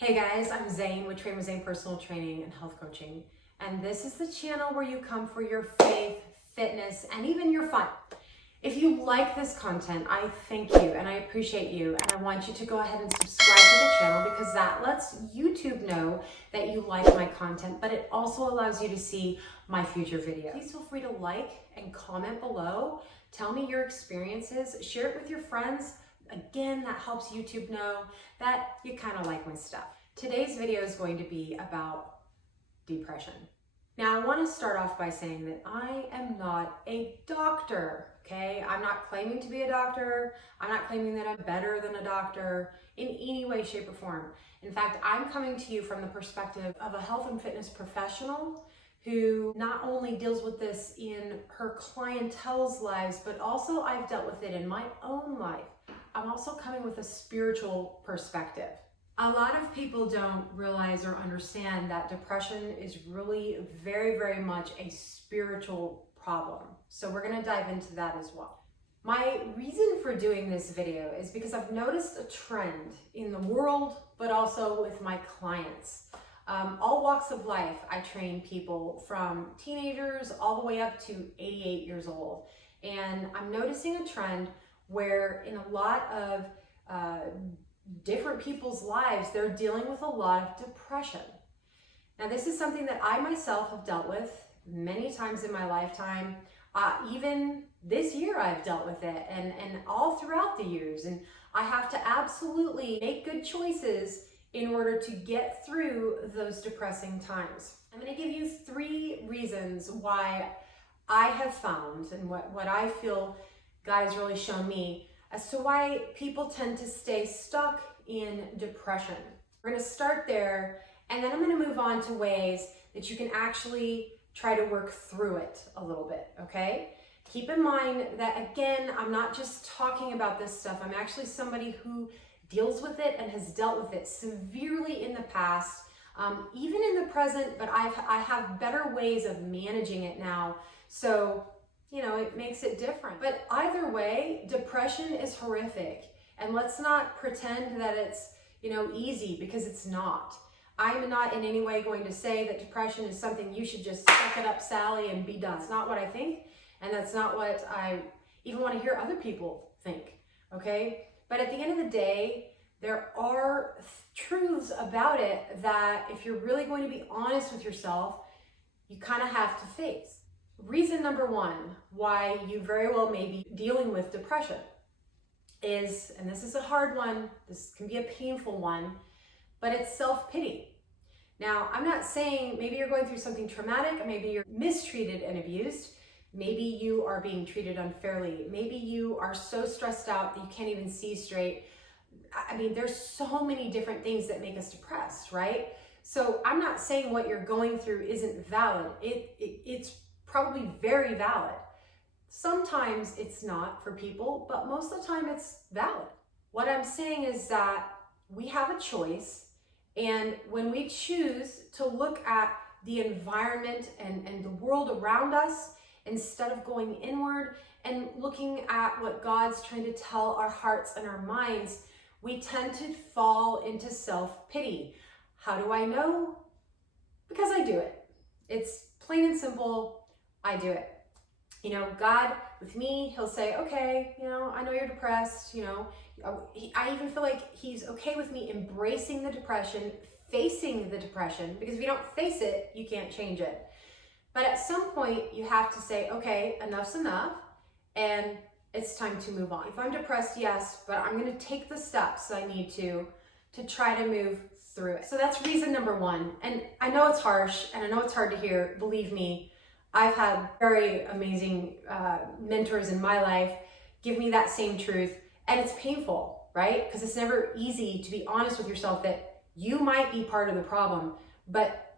Hey guys, I'm Zein with Zein Personal Training and Health Coaching, and this is the channel where you come for your faith, fitness, and even your fun. If you like this content, I thank you and I appreciate you, and I want you to go ahead and subscribe to the channel because that lets YouTube know that you like my content, but it also allows you to see my future videos. Please feel free to like and comment below. Tell me your experiences, share it with your friends. Again, that helps YouTube know that you kind of like my stuff. Today's video is going to be about depression. Now, I want to start off by saying that I am not a doctor, okay? I'm not claiming to be a doctor. I'm not claiming that I'm better than a doctor in any way, shape, or form. In fact, I'm coming to you from the perspective of a health and fitness professional who not only deals with this in her clientele's lives, but also I've dealt with it in my own life. I'm also coming with a spiritual perspective. A lot of people don't realize or understand that depression is really very much a spiritual problem. So we're gonna dive into that as well. My reason for doing this video is because I've noticed a trend in the world, but also with my clients. All walks of life, I train people from teenagers all the way up to 88 years old. And I'm noticing a trend where in a lot of different people's lives, they're dealing with a lot of depression. Now, this is something that I myself have dealt with many times in my lifetime. Even this year, I've dealt with it and all throughout the years. And I have to absolutely make good choices in order to get through those depressing times. I'm going to give you 3 reasons why I have found and what I feel God has really shown me as to why people tend to stay stuck in depression. We're going to start there, and then I'm going to move on to ways that you can actually try to work through it a little bit, okay? Keep in mind that, again, I'm not just talking about this stuff. I'm actually somebody who deals with it and has dealt with it severely in the past, even in the present, but I have better ways of managing it now. So, you know, it makes it different. But either way, depression is horrific. And let's not pretend that it's, you know, easy, because it's not. I'm not in any way going to say that depression is something you should just suck it up, Sally, and be done. It's not what I think. And that's not what I even want to hear other people think, okay? But at the end of the day, there are truths about it that if you're really going to be honest with yourself, you kind of have to face. Reason number 1 why you very well may be dealing with depression is, and this is a hard one, this can be a painful one, but it's self-pity. Now, I'm not saying maybe you're going through something traumatic, maybe you're mistreated and abused, maybe you are being treated unfairly, maybe you are so stressed out that you can't even see straight. I mean, there's so many different things that make us depressed, right? So I'm not saying what you're going through isn't valid. It's probably very valid. Sometimes it's not for people, but most of the time it's valid. What I'm saying is that we have a choice, and when we choose to look at the environment and the world around us, instead of going inward and looking at what God's trying to tell our hearts and our minds, we tend to fall into self-pity. How do I know? Because I do it. It's plain and simple. I do it. You know, God with me, he'll say, okay, you know, I know you're depressed, you know. I even feel like he's okay with me embracing the depression, facing the depression, because if you don't face it, you can't change it. But at some point, you have to say, okay, enough's enough, and it's time to move on. If I'm depressed, yes, but I'm going to take the steps I need to try to move through it. So that's reason number 1. And I know it's harsh, and I know it's hard to hear. Believe me, I've had very amazing mentors in my life give me that same truth, and it's painful, right? Because it's never easy to be honest with yourself that you might be part of the problem, but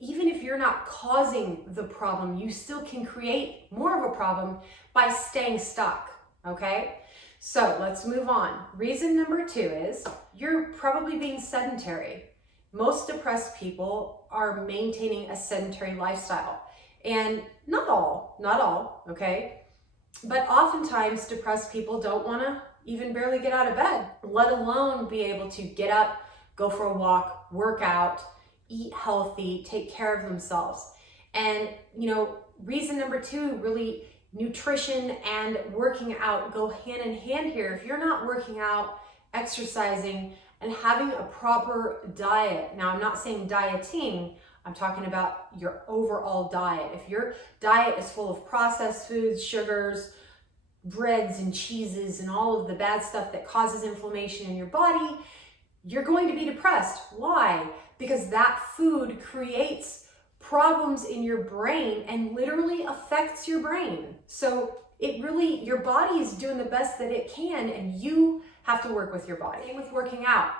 even if you're not causing the problem, you still can create more of a problem by staying stuck, okay? So let's move on. Reason number 2 is you're probably being sedentary. Most depressed people are maintaining a sedentary lifestyle. And not all, okay? But oftentimes depressed people don't want to even barely get out of bed, let alone be able to get up, go for a walk, work out, eat healthy, take care of themselves. And, reason number 2, really, nutrition and working out go hand in hand here. If you're not working out, exercising, and having a proper diet. Now, I'm not saying dieting, I'm talking about your overall diet. If your diet is full of processed foods, sugars, breads and cheeses, and all of the bad stuff that causes inflammation in your body, you're going to be depressed. Why? Because that food creates problems in your brain and literally affects your brain. So your body is doing the best that it can, and you have to work with your body. Same with working out.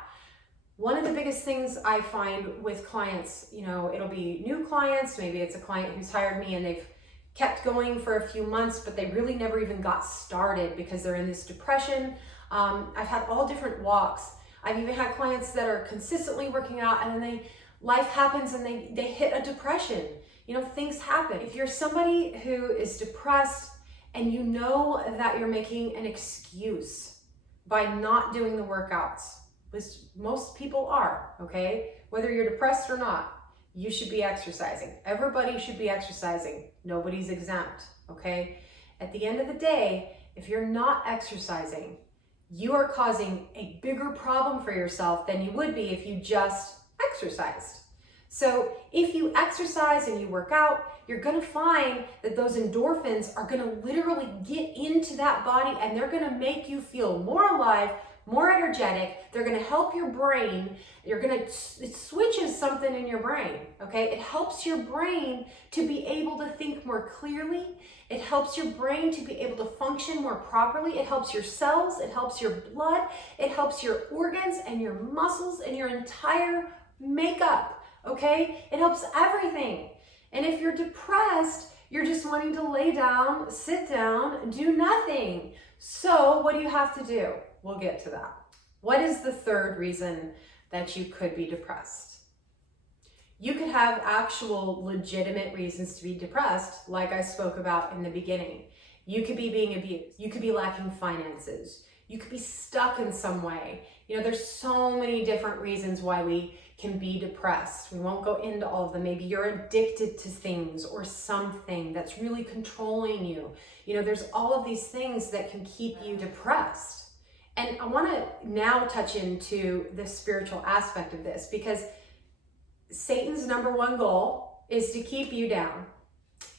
One of the biggest things I find with clients, it'll be new clients, maybe it's a client who's hired me and they've kept going for a few months, but they really never even got started because they're in this depression. I've had all different walks. I've even had clients that are consistently working out and then life happens and they hit a depression. Things happen. If you're somebody who is depressed and you know that you're making an excuse by not doing the workouts, which most people are, okay? Whether you're depressed or not, you should be exercising. Everybody should be exercising. Nobody's exempt, okay? At the end of the day, if you're not exercising, you are causing a bigger problem for yourself than you would be if you just exercised. So if you exercise and you work out, you're gonna find that those endorphins are gonna literally get into that body and they're gonna make you feel more alive, more energetic. They're gonna help your brain. It switches something in your brain, okay? It helps your brain to be able to think more clearly. It helps your brain to be able to function more properly. It helps your cells, it helps your blood, it helps your organs and your muscles and your entire makeup, okay? It helps everything. And if you're depressed, you're just wanting to lay down, sit down, do nothing. So what do you have to do? We'll get to that. What is the third reason that you could be depressed? You could have actual legitimate reasons to be depressed, like I spoke about in the beginning. You could be being abused. You could be lacking finances. You could be stuck in some way. There's so many different reasons why we can be depressed. We won't go into all of them. Maybe you're addicted to things or something that's really controlling you. There's all of these things that can keep you depressed. And I want to now touch into the spiritual aspect of this, because Satan's number one goal is to keep you down.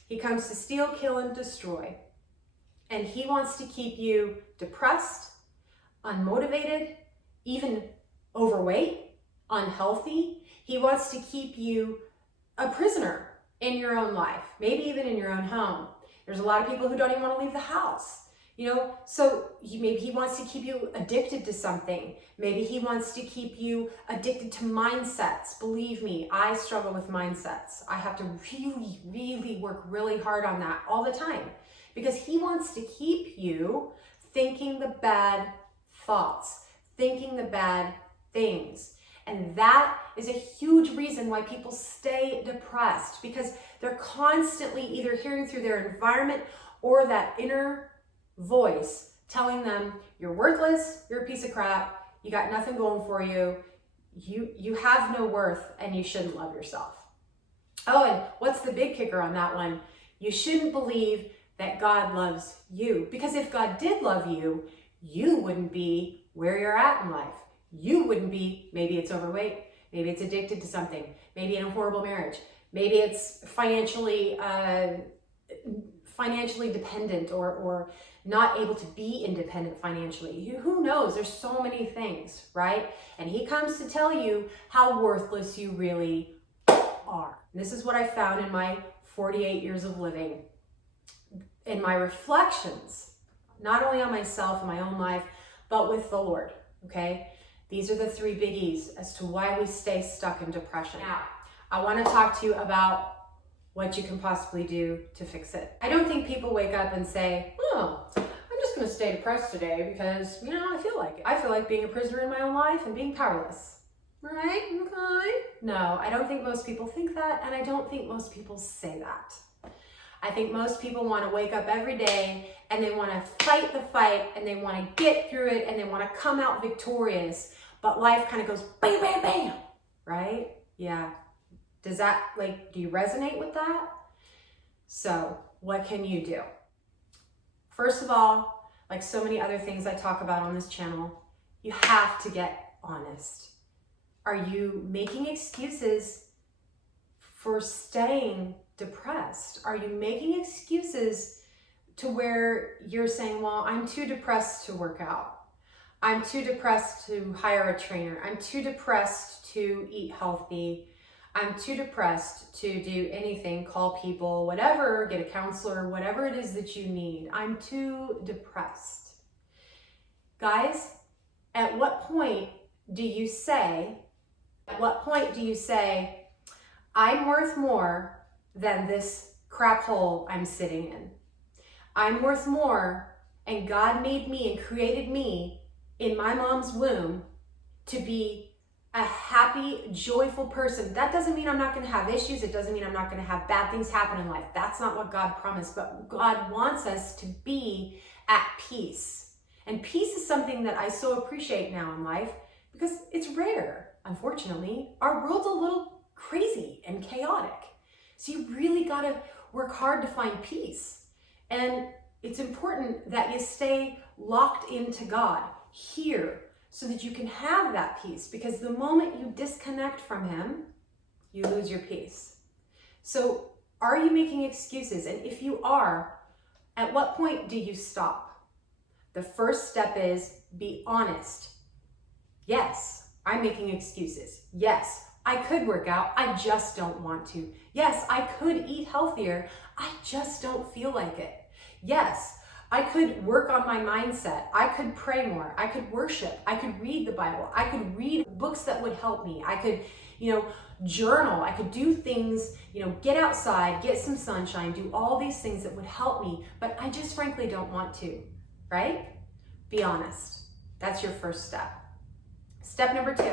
He comes to steal, kill, and destroy. And he wants to keep you depressed, unmotivated, even overweight, unhealthy. He wants to keep you a prisoner in your own life, maybe even in your own home. There's a lot of people who don't even want to leave the house. So maybe he wants to keep you addicted to something. Maybe he wants to keep you addicted to mindsets. Believe me, I struggle with mindsets. I have to really, really work really hard on that all the time, because he wants to keep you thinking the bad thoughts, thinking the bad things. And that is a huge reason why people stay depressed, because they're constantly either hearing through their environment or that inner voice telling them you're worthless, you're a piece of crap, you got nothing going for you, you have no worth, and you shouldn't love yourself. Oh, and what's the big kicker on that one? You shouldn't believe that God loves you, because if God did love you, you wouldn't be where you're at in life. You wouldn't be, maybe it's overweight, maybe it's addicted to something, maybe in a horrible marriage, maybe it's financially dependent or not able to be independent financially. Who knows? There's so many things, right? And he comes to tell you how worthless you really are. And this is what I found in my 48 years of living, in my reflections, not only on myself and my own life, but with the Lord, okay? These are the 3 biggies as to why we stay stuck in depression. Now, I want to talk to you about what you can possibly do to fix it. I don't think people wake up and say, oh, I'm just going to stay depressed today because, I feel like it. I feel like being a prisoner in my own life and being powerless. Right? Okay. No, I don't think most people think that, and I don't think most people say that. I think most people want to wake up every day and they want to fight the fight and they want to get through it and they want to come out victorious. but life kind of goes bam, bam, bam, right? Yeah. Does that, do you resonate with that? So what can you do? First of all, like so many other things I talk about on this channel, you have to get honest. Are you making excuses for staying depressed? Are you making excuses to where you're saying, well, I'm too depressed to work out. I'm too depressed to hire a trainer. I'm too depressed to eat healthy. I'm too depressed to do anything, call people, whatever, get a counselor, whatever it is that you need. I'm too depressed. Guys, at what point do you say, I'm worth more than this crap hole I'm sitting in? I'm worth more, and God made me and created me in my mom's womb to be a happy, joyful person. That doesn't mean I'm not going to have issues. It doesn't mean I'm not going to have bad things happen in life. That's not what God promised, but God wants us to be at peace. And peace is something that I so appreciate now in life because it's rare, unfortunately. Our world's a little crazy and chaotic. So you really got to work hard to find peace. And it's important that you stay locked into God here so that you can have that peace, because the moment you disconnect from Him, you lose your peace. So are you making excuses? And if you are, at what point do you stop? The first step is be honest. Yes, I'm making excuses. Yes, I could work out. I just don't want to. Yes, I could eat healthier. I just don't feel like it. Yes, I could work on my mindset. I could pray more. I could worship. I could read the Bible. I could read books that would help me. I could, journal. I could do things, get outside, get some sunshine, do all these things that would help me, but I just frankly don't want to, right? Be honest. That's your first step. Step number 2,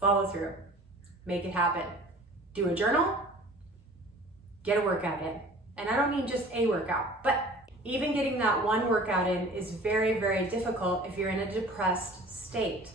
follow through. Make it happen. Do a journal, get a workout in. And I don't mean just a workout, but even getting that one workout in is very, very difficult if you're in a depressed state.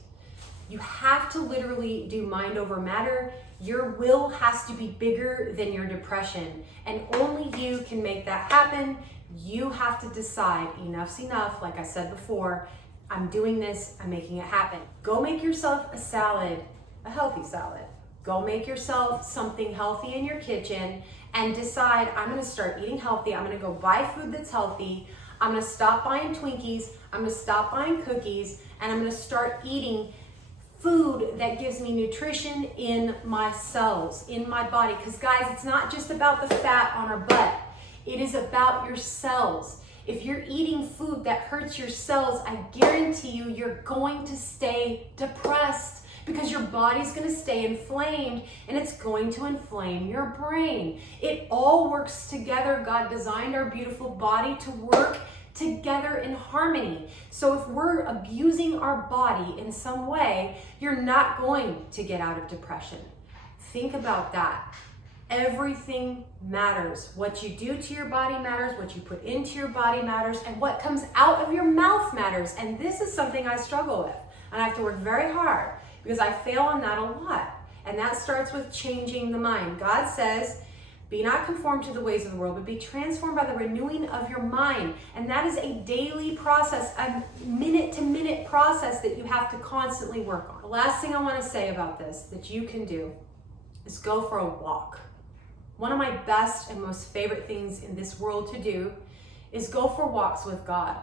You have to literally do mind over matter. Your will has to be bigger than your depression, and only you can make that happen. You have to decide enough's enough. Like I said before, I'm doing this, I'm making it happen. Go make yourself a salad, a healthy salad. Go make yourself something healthy in your kitchen and decide, I'm gonna start eating healthy. I'm gonna go buy food that's healthy. I'm gonna stop buying Twinkies. I'm gonna stop buying cookies, and I'm gonna start eating food that gives me nutrition in my cells, in my body. Because guys, it's not just about the fat on our butt. It is about your cells. If you're eating food that hurts your cells, I guarantee you, you're going to stay depressed, because your body's going to stay inflamed, and it's going to inflame your brain. It all works together. God designed our beautiful body to work together in harmony. So if we're abusing our body in some way, you're not going to get out of depression. Think about that. Everything matters. What you do to your body matters, what you put into your body matters, and what comes out of your mouth matters. And this is something I struggle with, and I have to work very hard, because I fail on that a lot. And that starts with changing the mind. God says, be not conformed to the ways of the world, but be transformed by the renewing of your mind. And that is a daily process, a minute-to-minute process that you have to constantly work on. The last thing I want to say about this that you can do is go for a walk. One of my best and most favorite things in this world to do is go for walks with God.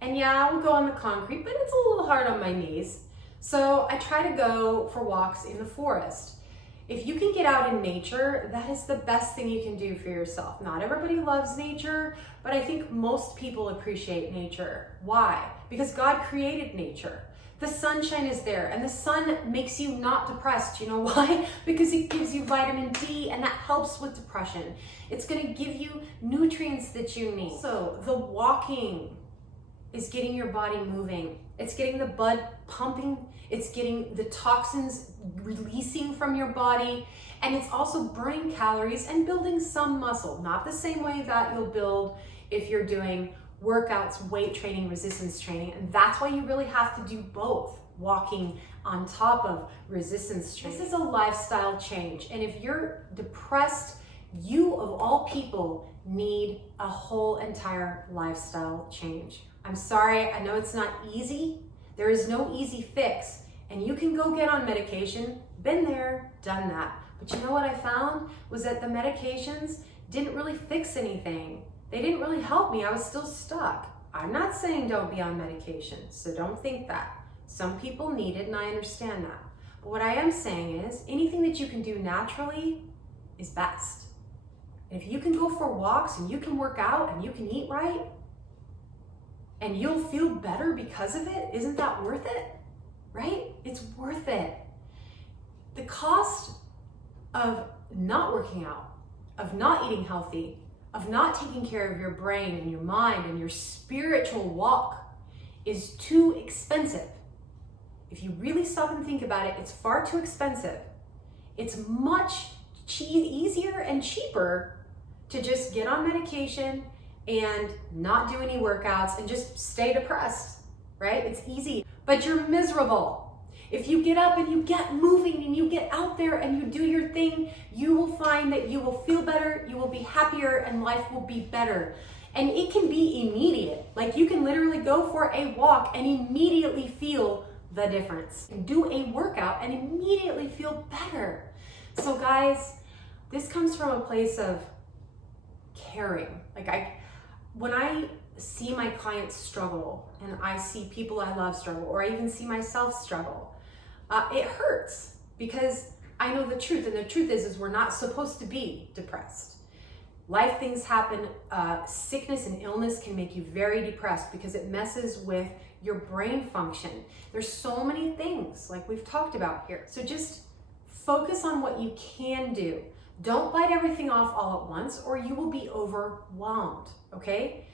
And yeah, I will go on the concrete, but it's a little hard on my knees. So I try to go for walks in the forest. If you can get out in nature, that is the best thing you can do for yourself. Not everybody loves nature, but I think most people appreciate nature. Why? Because God created nature. The sunshine is there, and the sun makes you not depressed. You know why? Because it gives you vitamin D, and that helps with depression. It's going to give you nutrients that you need. So the walking is getting your body moving. It's getting the blood pumping. It's getting the toxins releasing from your body. And it's also burning calories and building some muscle. Not the same way that you'll build if you're doing workouts, weight training, resistance training. And that's why you really have to do both. walking on top of resistance training. This is a lifestyle change. And if you're depressed, you of all people need a whole entire lifestyle change. I'm sorry, I know it's not easy. There is no easy fix. And you can go get on medication, been there, done that. But you know what I found was that the medications didn't really fix anything. They didn't really help me. I was still stuck. I'm not saying don't be on medication, so don't think that. Some people need it and I understand that. But what I am saying is anything that you can do naturally is best. And if you can go for walks and you can work out and you can eat right and you'll feel better because of it, isn't that worth it? Right? It's worth it. The cost of not working out, of not eating healthy, of not taking care of your brain and your mind and your spiritual walk is too expensive. If you really stop and think about it, it's far too expensive. It's much easier and cheaper to just get on medication and not do any workouts and just stay depressed, right? It's easy, but you're miserable. If you get up and you get moving and you get out there and you do your thing, you will find that you will feel better, you will be happier, and life will be better. And it can be immediate. Like you can literally go for a walk and immediately feel the difference. And do a workout and immediately feel better. So guys, this comes from a place of caring. When I see my clients struggle and I see people I love struggle, or I even see myself struggle, it hurts because I know the truth. And the truth is we're not supposed to be depressed. Life things happen. Sickness and illness can make you very depressed because it messes with your brain function. There's so many things like we've talked about here. So just focus on what you can do. Don't bite everything off all at once or you will be overwhelmed, okay?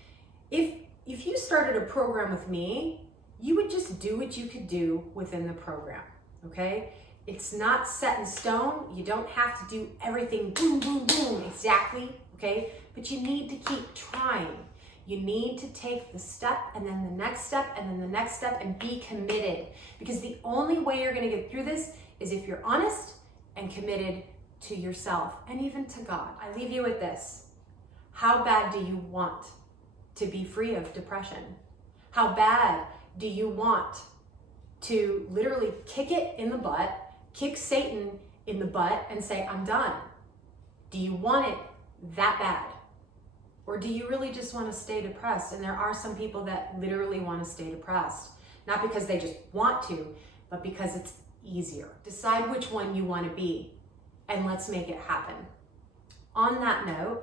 If you started a program with me, you would just do what you could do within the program, okay? It's not set in stone. You don't have to do everything boom, boom, boom exactly, okay? But you need to keep trying. You need to take the step and then the next step and then the next step and be committed, because the only way you're gonna get through this is if you're honest and committed to yourself and even to God. I leave you with this. How bad do you want to be free of depression? How bad do you want to literally kick it in the butt, kick Satan in the butt and say, I'm done? Do you want it that bad? Or do you really just want to stay depressed? And there are some people that literally want to stay depressed, not because they just want to, but because it's easier. Decide which one you want to be and let's make it happen. On that note,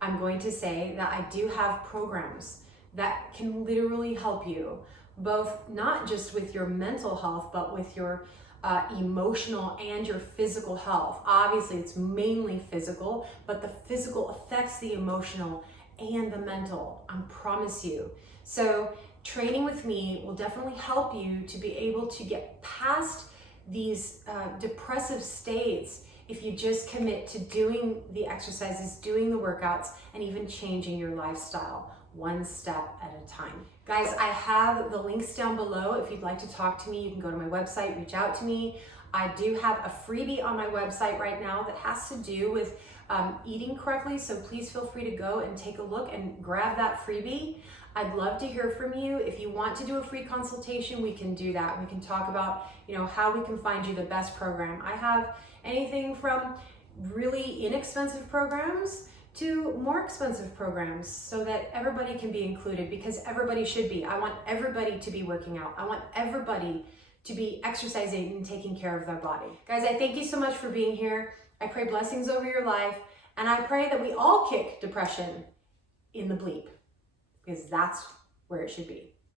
I'm going to say that I do have programs that can literally help you, both not just with your mental health, but with your emotional and your physical health. Obviously, it's mainly physical, but the physical affects the emotional and the mental, I promise you. So training with me will definitely help you to be able to get past these depressive states if you just commit to doing the exercises, doing the workouts, and even changing your lifestyle one step at a time. Guys, I have the links down below. If you'd like to talk to me, you can go to my website, reach out to me. I do have a freebie on my website right now that has to do with eating correctly, so please feel free to go and take a look and grab that freebie. I'd love to hear from you. If you want to do a free consultation, we can do that. We can talk about, how we can find you the best program. I have anything from really inexpensive programs to more expensive programs so that everybody can be included, because everybody should be. I want everybody to be working out. I want everybody to be exercising and taking care of their body. Guys, I thank you so much for being here. I pray blessings over your life, and I pray that we all kick depression in the bleep, because that's where it should be.